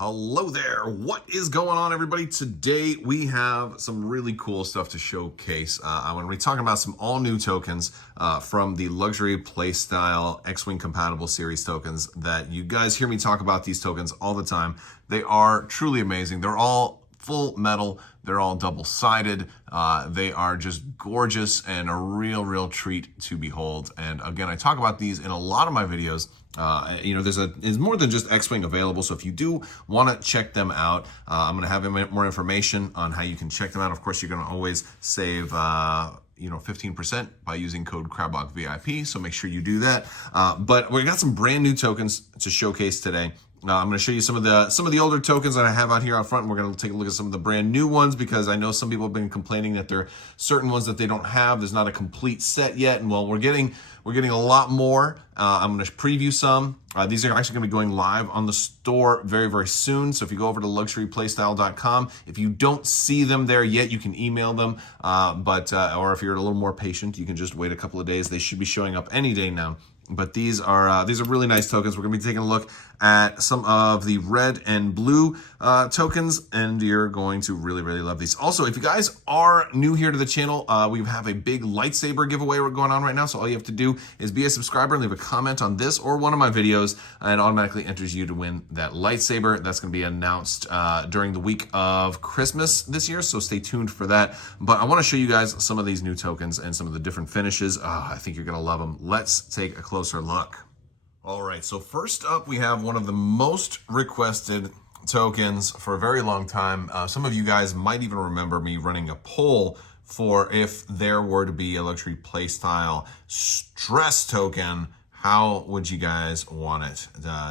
Hello there. What is going on, everybody? Today we have some really cool stuff to showcase. I'm going to be talking about some all new tokens from the luxury Playstyle X-Wing compatible series tokens that you guys hear me talk about these tokens all the time. They are truly amazing. They're all full metal. They're all double-sided. They are just gorgeous and a real treat to behold. And again, I talk about these in a lot of my videos. There's more than just X-Wing available. So if you do want to check them out, I'm going to have more information on how you can check them out. Of course, you're going to always save 15% by using code Crabbok VIP. So make sure you do that. But we got some brand new tokens to showcase today. I'm going to show you some of the older tokens that I have out here out front, and we're going to take a look at some of the brand new ones because I know some people have been complaining that there are certain ones that they don't have. There's not a complete set yet, and well, we're getting a lot more. I'm going to preview some. These are actually going to be going live on the store very soon. So if you go over to luxuryplaystyle.com, if you don't see them there yet, you can email them. Or if you're a little more patient, you can just wait a couple of days. They should be showing up any day now. But these are really nice tokens. We're going to be taking a look at some of the red and blue tokens, and you're going to really love these. Also, if you guys are new here to the channel, we have a big lightsaber giveaway we're going on right now. So all you have to do is be a subscriber and leave a comment on this or one of my videos, and it automatically enters you to win that lightsaber. That's going to be announced during the week of Christmas this year, so stay tuned for that. But I want to show you guys some of these new tokens and some of the different finishes. I think you're going to love them. Let's take a closer look. All right, so first up, we have one of the most requested tokens for a very long time. Some of you guys might even remember me running a poll for if there were to be a luxury Playstyle stress token, how would you guys want it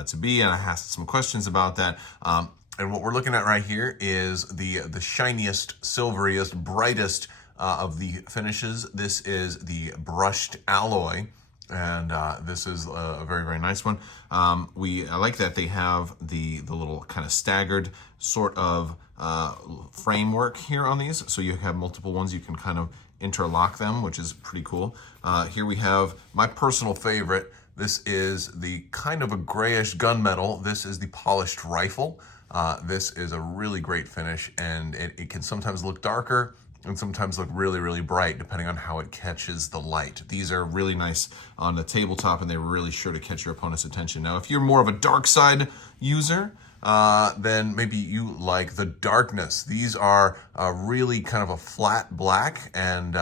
to be? And I asked some questions about that. And what we're looking at right here is the shiniest, silveriest, brightest of the finishes. This is the brushed alloy. And this is a very nice one. I like that they have the little kind of staggered sort of framework here on these. So you have multiple ones, you can kind of interlock them, which is pretty cool. Here we have my personal favorite. This is the kind of a grayish gunmetal. This is the polished rifle. This is a really great finish, and it can sometimes look darker and sometimes look really bright depending on how it catches the light. These are really nice on the tabletop, and they're really sure to catch your opponent's attention. Now, if you're more of a dark side user, then maybe you like the darkness. These are really kind of a flat black, and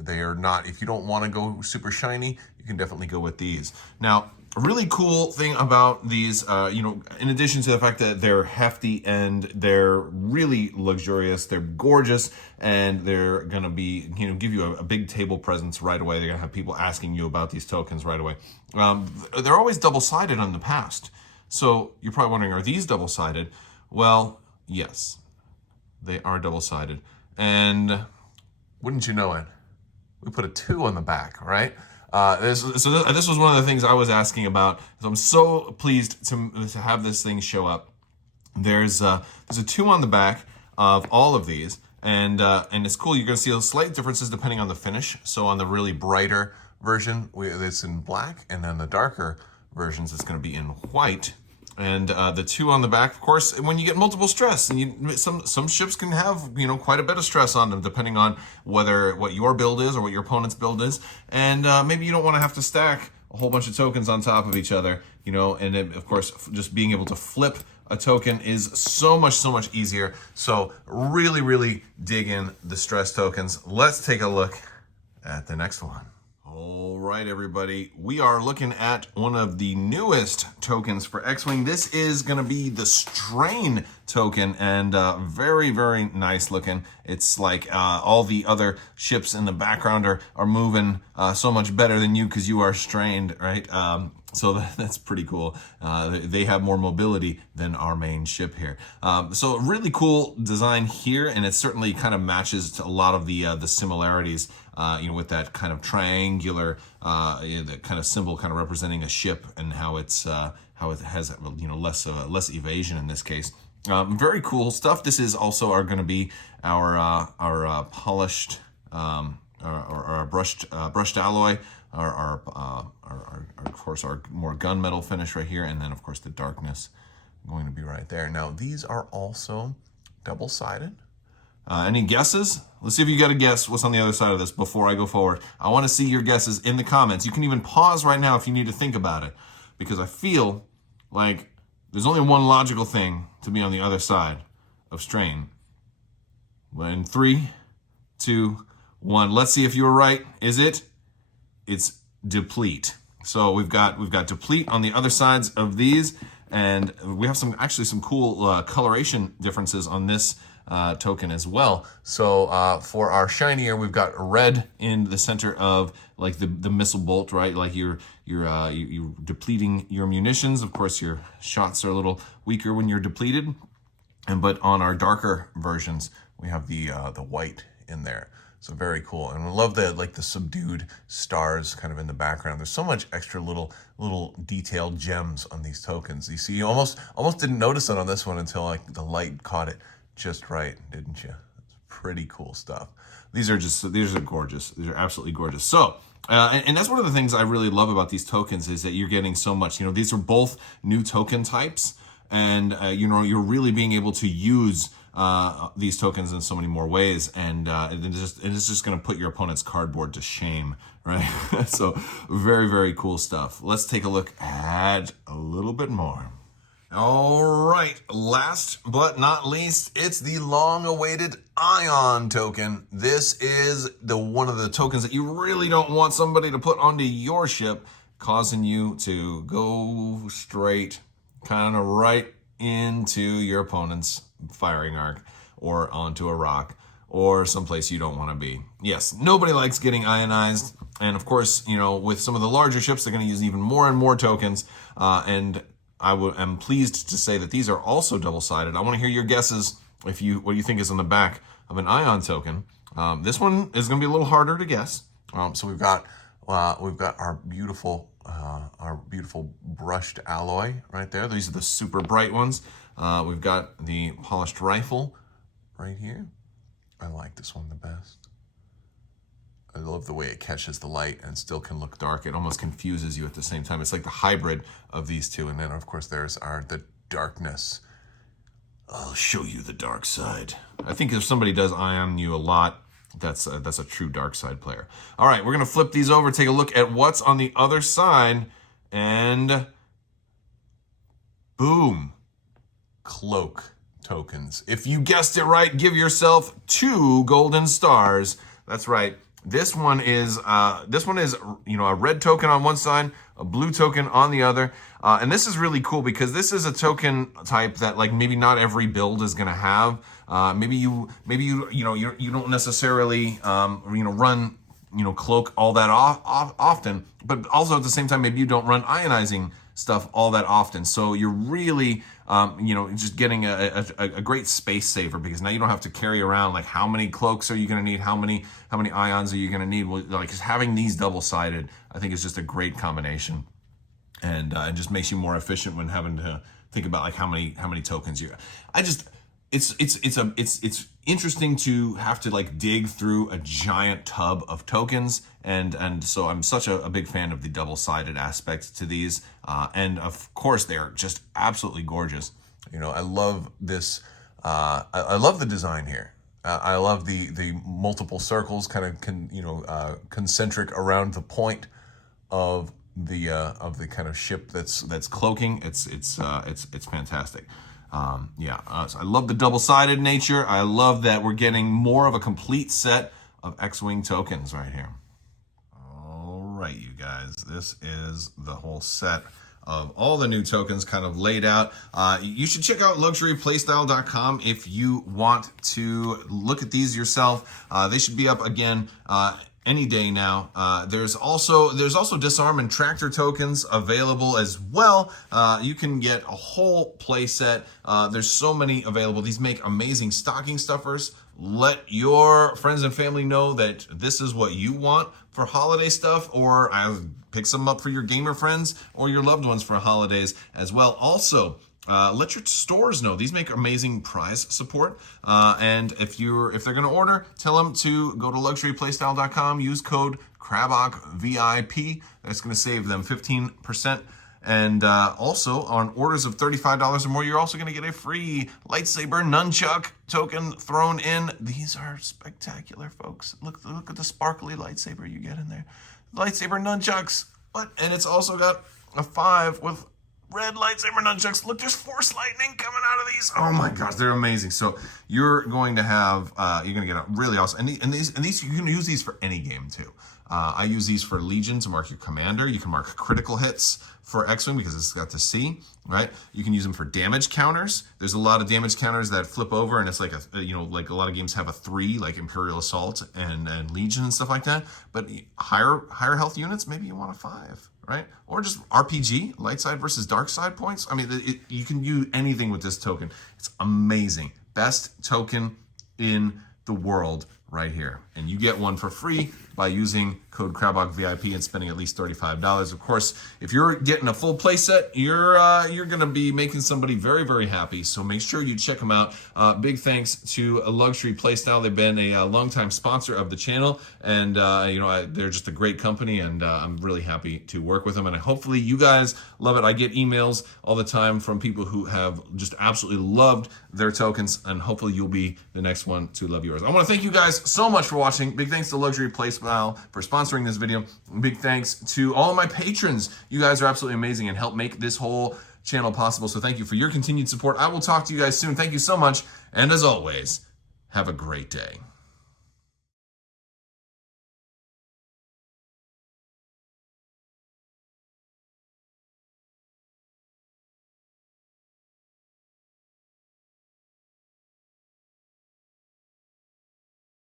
they are not, if you don't want to go super shiny, you can definitely go with these. Now, a really cool thing about these, in addition to the fact that they're hefty and they're really luxurious, they're gorgeous, and they're gonna be, give you a big table presence right away. They're gonna have people asking you about these tokens right away. They're always double-sided in the past. So you're probably wondering, are these double-sided? Well, yes, they are double-sided. And wouldn't you know it, we put a 2 on the back, right? This was one of the things I was asking about. So I'm so pleased to have this thing show up. There's a 2 on the back of all of these, and it's cool. You're going to see slight differences depending on the finish. So on the really brighter version, it's in black, and then the darker versions, it's going to be in white. And the 2 on the back, of course, when you get multiple stress, and some ships can have quite a bit of stress on them, depending on what your build is or what your opponent's build is, and maybe you don't want to have to stack a whole bunch of tokens on top of each other, and then, of course, just being able to flip a token is so much easier. So really dig in the stress tokens. Let's take a look at the next one. All right, everybody, we are looking at one of the newest tokens for X-Wing. This is going to be the Strain token, and very nice looking. It's like all the other ships in the background are moving so much better than you because you are strained, right? So that's pretty cool. They have more mobility than our main ship here. So really cool design here, and it certainly kind of matches to a lot of the similarities, with that kind of triangular, that kind of symbol, kind of representing a ship, and how it has less evasion in this case. Very cool stuff. This is also going to be our polished or brushed alloy. Of course, our more gunmetal finish right here, and then of course the darkness going to be right there. Now, these are also double-sided. Any guesses? Let's see if you got a guess what's on the other side of this before I go forward. I want to see your guesses in the comments. You can even pause right now if you need to think about it, because I feel like there's only one logical thing to be on the other side of strain. In 3, 2, 1. Let's see if you were right. Is it? It's deplete. So we've got deplete on the other sides of these, and we have some cool coloration differences on this token as well. So for our shinier, we've got red in the center of like the missile bolt, right? Like you're depleting your munitions. Of course, your shots are a little weaker when you're depleted. But on our darker versions, we have the white in there. So very cool. And I love the subdued stars kind of in the background. There's so much extra little detailed gems on these tokens. You see, you almost didn't notice it on this one until like the light caught it just right, didn't you? It's pretty cool stuff. These are gorgeous. These are absolutely gorgeous. So, and that's one of the things I really love about these tokens is that you're getting so much. You know, these are both new token types, and you know, you're really being able to use these tokens in so many more ways, and it's just going to put your opponent's cardboard to shame, right? So, very, very cool stuff. Let's take a look at a little bit more. All right, last but not least, it's the long-awaited Ion token. This is one of the tokens that you really don't want somebody to put onto your ship, causing you to go straight, kind of right into your opponent's firing arc or onto a rock or someplace you don't want to be. Yes, nobody likes getting ionized, and of course, you know, with some of the larger ships, they're going to use even more and more tokens, and I am pleased to say that these are also double-sided. I want to hear your guesses what you think is on the back of an Ion token. This one is going to be a little harder to guess. So we've got our beautiful brushed alloy right there. These are the super bright ones. We've got the polished rifle right here. I like this one the best. I love the way it catches the light and still can look dark. It almost confuses you at the same time. It's like the hybrid of these two. And then, of course, there's the darkness. I'll show you the dark side. I think if somebody does ion you a lot, that's a true dark side player. All right, we're going to flip these over, take a look at what's on the other side, and boom, cloak tokens. If you guessed it right, give yourself 2 golden stars. That's right. This one is you know, a red token on one side, a blue token on the other, and this is really cool because this is a token type that like maybe not every build is going to have. Maybe you don't necessarily run cloak all that often, but also at the same time maybe you don't run ionizing stuff all that often. So you're really just getting a great space saver, because now you don't have to carry around like how many cloaks are you going to need, how many ions are you going to need. Well, like just having these double-sided, I think is just a great combination, and it just makes you more efficient when having to think about like how many tokens you. It's interesting to have to like dig through a giant tub of tokens, and so I'm such a big fan of the double-sided aspect to these, and of course they're just absolutely gorgeous. You know, I love this. I love the design here. I love the multiple circles, kind of concentric around the point of the kind of ship that's cloaking. It's fantastic. So I love the double-sided nature. I love that we're getting more of a complete set of X-Wing tokens right here. All right, you guys, this is the whole set of all the new tokens kind of laid out. You should check out luxuryplaystyle.com if you want to look at these yourself. They should be up again any day now. There's also disarm and tractor tokens available as well. You can get a whole play set. There's so many available. These make amazing stocking stuffers. Let your friends and family know that this is what you want for holiday stuff, or pick some up for your gamer friends or your loved ones for holidays as well. Also, let your stores know. These make amazing prize support. And if they're going to order, tell them to go to luxuryplaystyle.com, use code Crabbok VIP. That's going to save them 15%. And also, on orders of $35 or more, you're also going to get a free lightsaber nunchuck token thrown in. These are spectacular, folks. Look at the sparkly lightsaber you get in there. Lightsaber nunchucks. What? And it's also got a 5 with red lightsaber nunchucks. Look, there's force lightning coming out of these. Oh my gosh, they're amazing. So you're going to have, you're going to get a really awesome, and these you can use these for any game too. I use these for Legion to mark your commander. You can mark critical hits for X-Wing because it's got the C, right? You can use them for damage counters. There's a lot of damage counters that flip over, and it's like like a lot of games have a 3, like Imperial Assault and Legion and stuff like that. But higher health units, maybe you want a 5, right? Or just RPG, light side versus dark side points. I mean, you can do anything with this token. It's amazing. Best token in the world right here. And you get one for free by using code Crabbok VIP and spending at least $35. Of course, if you're getting a full playset, you're going to be making somebody very, very happy. So make sure you check them out. Big thanks to Luxury Playstyle. They've been a longtime sponsor of the channel, and they're just a great company, and I'm really happy to work with them. And hopefully you guys love it. I get emails all the time from people who have just absolutely loved their tokens, and hopefully you'll be the next one to love yours. I want to thank you guys so much for watching. Big thanks to Luxury Playstyle for sponsoring this video. Big thanks to all of my patrons. You guys are absolutely amazing and help make this whole channel possible. So thank you for your continued support. I will talk to you guys soon. Thank you so much. And as always, have a great day.